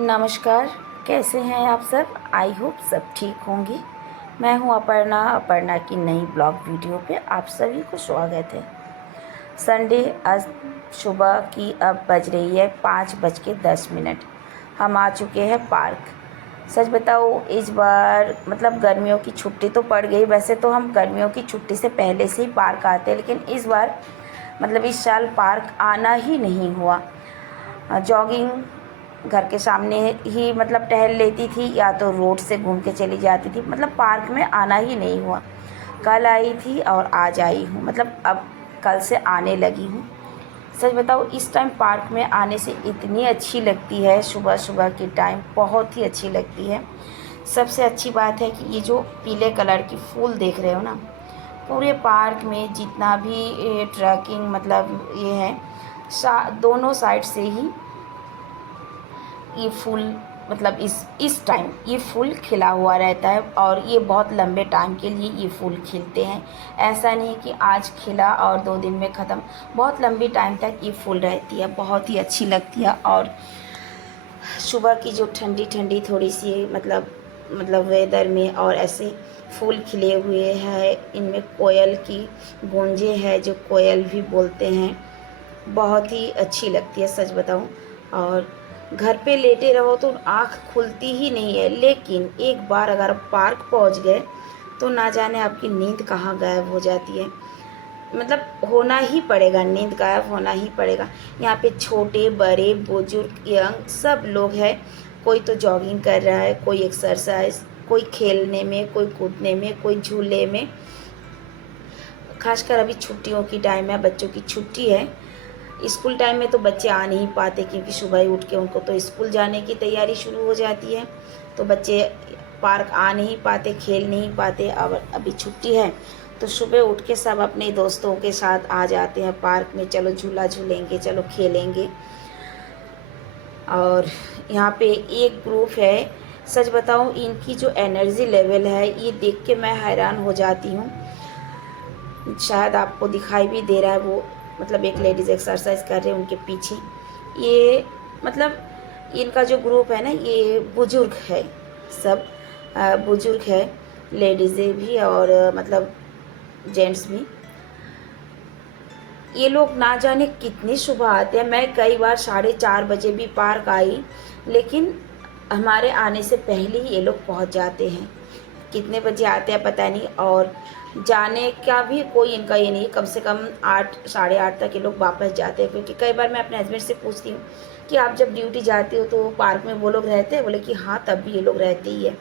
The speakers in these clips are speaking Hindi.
नमस्कार। कैसे हैं आप सब? आई होप सब ठीक होंगे। मैं हूं अपर्णा की नई ब्लॉग वीडियो पे आप सभी को स्वागत है। संडे आज सुबह की अब बज रही है 5:10। हम आ चुके हैं पार्क। सच बताओ, इस बार मतलब गर्मियों की छुट्टी तो पड़ गई। वैसे तो हम गर्मियों की छुट्टी से पहले से ही पार्क आते हैं, लेकिन इस बार मतलब इस साल पार्क आना ही नहीं हुआ। जॉगिंग घर के सामने ही मतलब टहल लेती थी, या तो रोड से घूम के चली जाती थी। मतलब पार्क में आना ही नहीं हुआ। कल आई थी और आज आई हूँ, मतलब अब कल से आने लगी हूँ। सच बताओ, इस टाइम पार्क में आने से इतनी अच्छी लगती है। सुबह सुबह की टाइम बहुत ही अच्छी लगती है। सबसे अच्छी बात है कि ये जो पीले कलर की फूल देख रहे हो ना, पूरे पार्क में जितना भी ट्रैकिंग मतलब ये है, दोनों साइड से ही ये फूल मतलब इस टाइम ये फूल खिला हुआ रहता है, और ये बहुत लंबे टाइम के लिए ये फूल खिलते हैं। ऐसा नहीं कि आज खिला और 2 दिन में ख़त्म। बहुत लंबी टाइम तक ये फूल रहती है, बहुत ही अच्छी लगती है। और सुबह की जो ठंडी ठंडी थोड़ी सी मतलब वेदर में, और ऐसे फूल खिले हुए हैं, इनमें कोयल की गूंजें हैं, जो कोयल भी बोलते हैं, बहुत ही अच्छी लगती है सच बताऊं। और घर पे लेटे रहो तो आँख खुलती ही नहीं है, लेकिन एक बार अगर पार्क पहुंच गए तो ना जाने आपकी नींद कहाँ गायब हो जाती है। मतलब होना ही पड़ेगा, नींद गायब होना ही पड़ेगा। यहाँ पे छोटे बड़े बुजुर्ग यंग सब लोग हैं। कोई तो जॉगिंग कर रहा है, कोई एक्सरसाइज, कोई खेलने में, कोई कूदने में, कोई झूले में। खासकर अभी छुट्टियों की टाइम है, बच्चों की छुट्टी है। स्कूल टाइम में तो बच्चे आ नहीं पाते, क्योंकि सुबह ही उठ के उनको तो स्कूल जाने की तैयारी शुरू हो जाती है, तो बच्चे पार्क आ नहीं पाते, खेल नहीं पाते। अब अभी छुट्टी है तो सुबह उठ के सब अपने दोस्तों के साथ आ जाते हैं पार्क में। चलो झूला झूलेंगे, चलो खेलेंगे। और यहाँ पे एक ग्रुप है, सच बताऊँ इनकी जो एनर्जी लेवल है ये देख के मैं हैरान हो जाती हूँ। शायद आपको दिखाई भी दे रहा है, वो मतलब एक लेडीज़ एक्सरसाइज कर रहे हैं उनके पीछे। ये मतलब इनका जो ग्रुप है ना, ये बुजुर्ग है, सब बुजुर्ग है, लेडीज़ें भी और मतलब जेंट्स भी। ये लोग ना जाने कितनी सुबह आते हैं। मैं कई बार 4:30 बजे भी पार्क आई, लेकिन हमारे आने से पहले ही ये लोग पहुंच जाते हैं। कितने बजे आते हैं पता नहीं, और जाने का भी कोई इनका ये नहीं। कम से कम 8 8:30 तक ये लोग वापस जाते हैं। क्योंकि कई बार मैं अपने हस्बैंड से पूछती हूँ कि आप जब ड्यूटी जाते हो तो पार्क में वो लोग रहते हैं? बोले कि हाँ, तब भी ये लोग रहते ही है।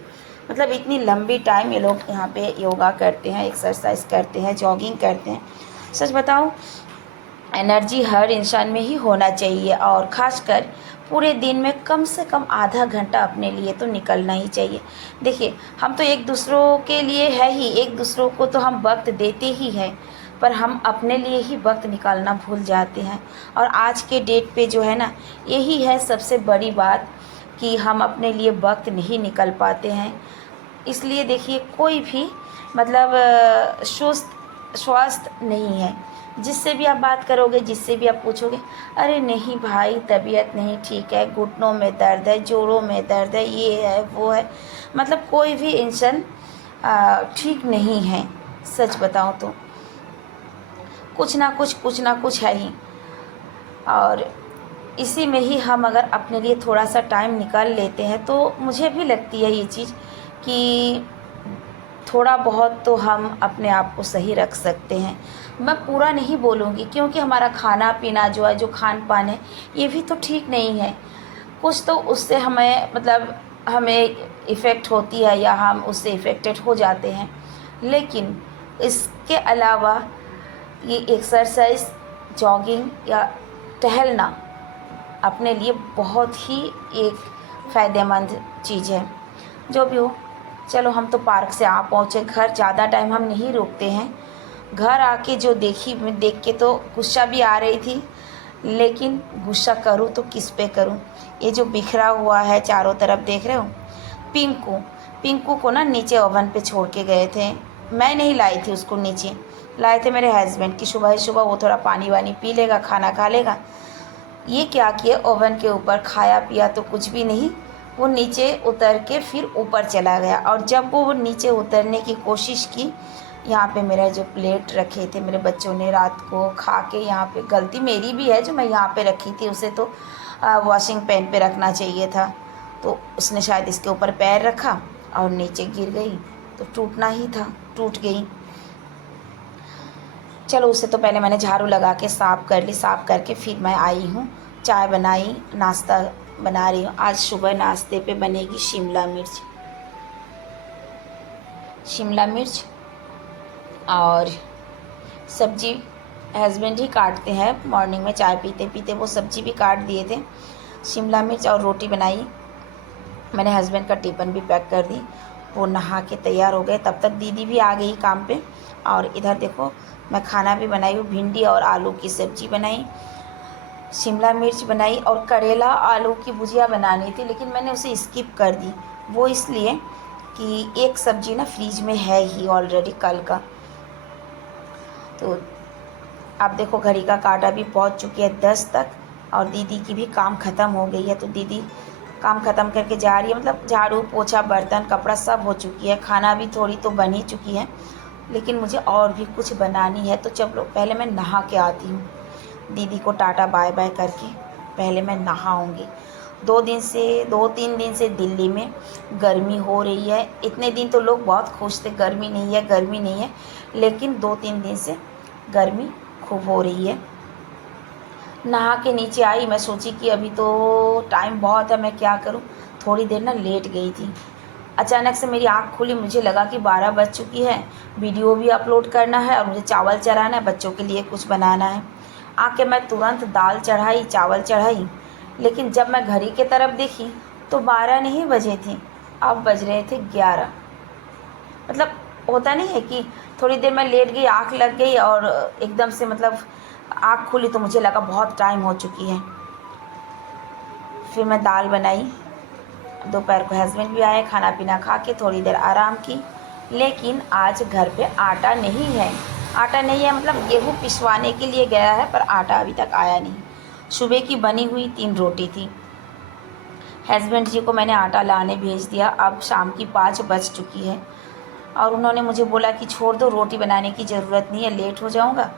मतलब इतनी लंबी टाइम ये लोग यहाँ पे योगा करते हैं, एक्सरसाइज करते हैं, जॉगिंग करते हैं। सच बताऊँ, एनर्जी हर इंसान में ही होना चाहिए, और ख़ासकर पूरे दिन में कम से कम आधा घंटा अपने लिए तो निकलना ही चाहिए। देखिए, हम तो एक दूसरों के लिए है ही, एक दूसरों को तो हम वक्त देते ही हैं, पर हम अपने लिए ही वक्त निकालना भूल जाते हैं। और आज के डेट पे जो है ना, यही है सबसे बड़ी बात कि हम अपने लिए वक्त नहीं निकल पाते हैं। इसलिए देखिए, कोई भी मतलब सुस्त स्वस्थ नहीं है। जिससे भी आप बात करोगे, जिससे भी आप पूछोगे, अरे नहीं भाई, तबीयत नहीं ठीक है, घुटनों में दर्द है, जोड़ों में दर्द है, ये है वो है। मतलब कोई भी इंसान ठीक नहीं है। सच बताऊं तो कुछ ना कुछ है ही। और इसी में ही हम अगर अपने लिए थोड़ा सा टाइम निकाल लेते हैं, तो मुझे भी लगती है ये चीज़ कि थोड़ा बहुत तो हम अपने आप को सही रख सकते हैं। मैं पूरा नहीं बोलूँगी, क्योंकि हमारा खाना पीना जो है, जो खान पान है, ये भी तो ठीक नहीं है। कुछ तो उससे हमें मतलब हमें इफ़ेक्ट होती है, या हम उससे इफ़ेक्टेड हो जाते हैं। लेकिन इसके अलावा ये एक्सरसाइज, जॉगिंग या टहलना अपने लिए बहुत ही एक फ़ायदेमंद चीज़ है। जो भी हो, चलो हम तो पार्क से आ पहुँचे घर, ज़्यादा टाइम हम नहीं रुकते हैं। घर आके जो देखी, मैं देख के तो गुस्सा भी आ रही थी, लेकिन गुस्सा करूँ तो किस पे करूँ। ये जो बिखरा हुआ है चारों तरफ देख रहे हो, पिंकू पिंकू को ना नीचे ओवन पे छोड़ के गए थे। मैं नहीं लाई थी उसको, नीचे लाए थे मेरे हस्बैंड की। सुबह ही सुबह वो थोड़ा पानी वानी पी लेगा, खाना खा लेगा, ये क्या किया, ओवन के ऊपर खाया पिया तो कुछ भी नहीं, वो नीचे उतर के फिर ऊपर चला गया। और जब वो नीचे उतरने की कोशिश की, यहाँ पे मेरा जो प्लेट रखे थे मेरे बच्चों ने रात को खा के, यहाँ पे गलती मेरी भी है जो मैं यहाँ पे रखी थी, उसे तो वॉशिंग पैन पे रखना चाहिए था। तो उसने शायद इसके ऊपर पैर रखा और नीचे गिर गई, तो टूटना ही था, टूट गई। चलो उसे तो पहले मैंने झाड़ू लगा के साफ़ कर ली। साफ़ करके फिर मैं आई हूँ, चाय बनाई, नाश्ता बना रही हूँ। आज सुबह नाश्ते पे बनेगी शिमला मिर्च, और सब्जी हस्बैंड ही काटते हैं। मॉर्निंग में चाय पीते पीते वो सब्जी भी काट दिए थे। शिमला मिर्च और रोटी बनाई। मैंने हस्बैंड का टिफ़िन भी पैक कर दी, वो नहा के तैयार हो गए। तब तक दीदी भी आ गई काम पे। और इधर देखो मैं खाना भी बनाई हूँ, भिंडी और आलू की सब्ज़ी बनाई, शिमला मिर्च बनाई, और करेला आलू की भुजिया बनानी थी लेकिन मैंने उसे स्किप कर दी। वो इसलिए कि एक सब्ज़ी ना फ्रीज में है ही ऑलरेडी कल का। तो अब देखो घड़ी का काटा भी पहुंच चुकी है 10 तक, और दीदी की भी काम ख़त्म हो गई है। तो दीदी काम ख़त्म करके जा रही है, मतलब झाड़ू पोछा बर्तन कपड़ा सब हो चुकी है। खाना भी थोड़ी तो बन ही चुकी है, लेकिन मुझे और भी कुछ बनानी है। तो चलो पहले मैं नहा के आती हूँ। दीदी को टाटा बाय बाय करके पहले मैं नहाऊँगी। 2-3 दिन से दिल्ली में गर्मी हो रही है। इतने दिन तो लोग बहुत खुश थे, गर्मी नहीं है गर्मी नहीं है, लेकिन 2-3 दिन से गर्मी खूब हो रही है। नहा के नीचे आई, मैं सोची कि अभी तो टाइम बहुत है, मैं क्या करूं। थोड़ी देर ना लेट गई थी। अचानक से मेरी आँख खुली, मुझे लगा कि 12 बज चुकी है, वीडियो भी अपलोड करना है और मुझे चावल चढ़ाना है, बच्चों के लिए कुछ बनाना है। आके मैं तुरंत दाल चढ़ाई, चावल चढ़ाई, लेकिन जब मैं घड़ी के तरफ देखी तो 12 नहीं बजे थे, अब बज रहे थे 11। मतलब होता नहीं है कि थोड़ी देर मैं लेट गई, आँख लग गई और एकदम से मतलब आँख खुली तो मुझे लगा बहुत टाइम हो चुकी है। फिर मैं दाल बनाई। दोपहर को हस्बैंड भी आए, खाना पीना खा के थोड़ी देर आराम की। लेकिन आज घर पे आटा नहीं है। आटा नहीं है मतलब गेहूँ पिसवाने के लिए गया है, पर आटा अभी तक आया नहीं। सुबह की बनी हुई 3 रोटी थी। हस्बैंड जी को मैंने आटा लाने भेज दिया। अब शाम की 5 बज चुकी है और उन्होंने मुझे बोला कि छोड़ दो, रोटी बनाने की ज़रूरत नहीं है, लेट हो जाऊँगा,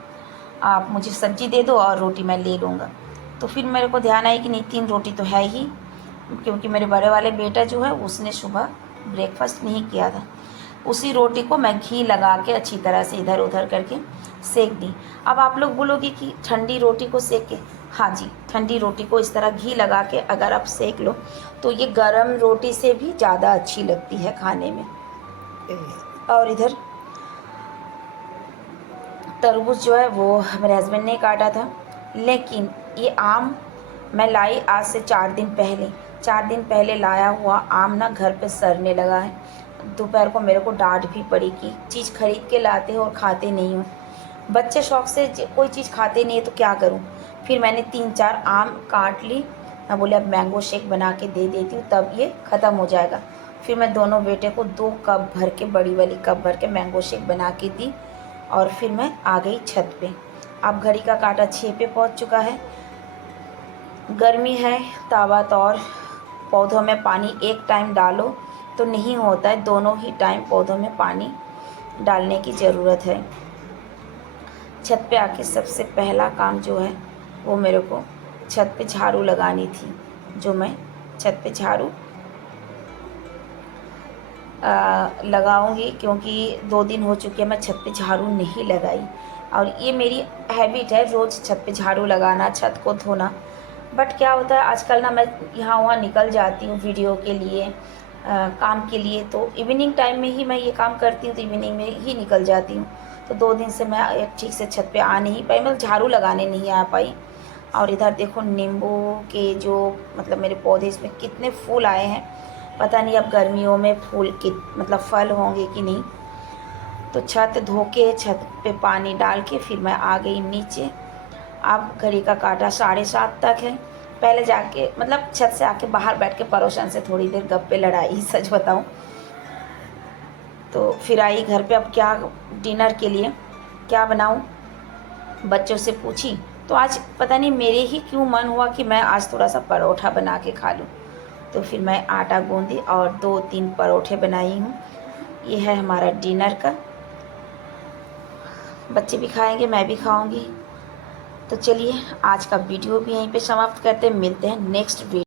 आप मुझे सब्ज़ी दे दो और रोटी मैं ले लूँगा। तो फिर मेरे को ध्यान आया कि नहीं, 3 रोटी तो है ही, क्योंकि मेरे बड़े वाले बेटा जो है उसने सुबह ब्रेकफास्ट नहीं किया था। उसी रोटी को मैं घी लगा के अच्छी तरह से इधर उधर करके सेक दी। अब आप लोग बोलोगे कि ठंडी रोटी को सेक के, हाँ जी, ठंडी रोटी को इस तरह घी लगा के अगर आप सेक लो तो ये गरम रोटी से भी ज़्यादा अच्छी लगती है खाने में। और इधर तरबूज जो है वो मेरे हस्बैंड ने काटा था, लेकिन ये आम मैं लाई आज से 4 दिन पहले। 4 दिन पहले लाया हुआ आम ना घर पे सड़ने लगा है। दोपहर को मेरे को डांट भी पड़ी कि चीज़ खरीद के लाते हो और खाते नहीं हो। बच्चे शौक से कोई चीज़ खाते नहीं है तो क्या करूं। फिर मैंने 3-4 आम काट ली। मैं बोले अब मैंगो शेक बना के दे देती हूँ, तब ये ख़त्म हो जाएगा। फिर मैं दोनों बेटे को 2 कप भर के, बड़ी वाली कप भर के मैंगो शेक बना के दी और फिर मैं आ गई छत पे। अब घड़ी का काटा 6 पे पहुँच चुका है। गर्मी है ताबत, और पौधों में पानी एक टाइम डालो तो नहीं होता है, दोनों ही टाइम पौधों में पानी डालने की ज़रूरत है। छत पे आके सबसे पहला काम जो है वो मेरे को छत पे झाड़ू लगानी थी, जो मैं छत पे झाड़ू लगाऊंगी, क्योंकि 2 दिन हो चुके हैं मैं छत पे झाड़ू नहीं लगाई। और ये मेरी हैबिट है रोज़ छत पे झाड़ू लगाना, छत को धोना। बट क्या होता है आजकल ना, मैं यहाँ वहाँ निकल जाती हूँ वीडियो के लिए, काम के लिए, तो इवनिंग टाइम में ही मैं ये काम करती हूँ, तो इवनिंग में ही निकल जाती हूँ। तो 2 दिन से मैं ठीक से छत पे आ नहीं पाई, मतलब झाड़ू लगाने नहीं आ पाई। और इधर देखो नींबू के जो मतलब मेरे पौधे, इसमें कितने फूल आए हैं, पता नहीं अब गर्मियों में फूल मतलब फल होंगे कि नहीं। तो छत धो के, छत पे पानी डाल के फिर मैं आ गई नीचे। अब घड़ी का काटा 7:30 तक है। पहले जाके मतलब छत से आके बाहर बैठ के पड़ोसन से थोड़ी देर गप्पे लड़ाई, सच बताऊं तो। फिर आई घर पे, अब क्या डिनर के लिए क्या बनाऊं, बच्चों से पूछी तो आज पता नहीं मेरे ही क्यों मन हुआ कि मैं आज थोड़ा सा परोठा बना के खा लूँ। तो फिर मैं आटा गूंदी और 2-3 परोठे बनाई हूँ। ये है हमारा डिनर का। बच्चे भी खाएंगे, मैं भी खाऊंगी। तो चलिए आज का वीडियो भी यहीं पे समाप्त करते हैं। मिलते हैं नेक्स्ट वीडियो।